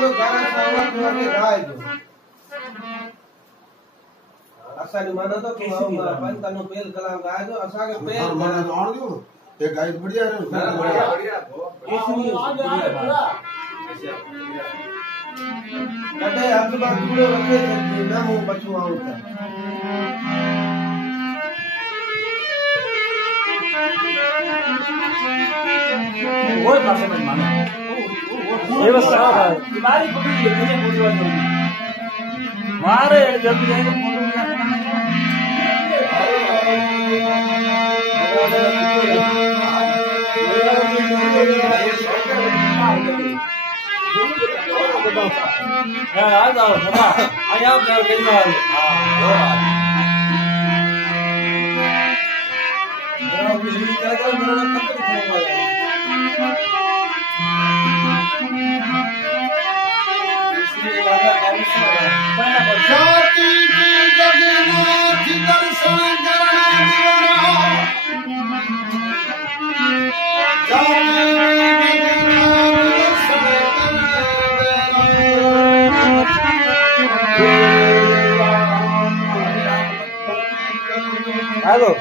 तो गाना सावत वाले गाय जो असा ने मानो तो अपन तनो पेल कलाम गाय जो असा के पेल मानो तो आण दियो एक गाय बढ़िया रे बढ़िया इसलिए कटे हाथ बार पूरे रखे थे ना हूं बचुआ होता वो पासे में मानो ये बस साहब तुम्हारी पकड़ लिए मुझे बोलवा दो मारे जल्दी जाएंगे फोटो में हां आ जाओ बाबा आया आप गई बार हां मेरा बिजली का मेरा कब तक होगा जाति की जगन्नाथ दर्शन करना हेलो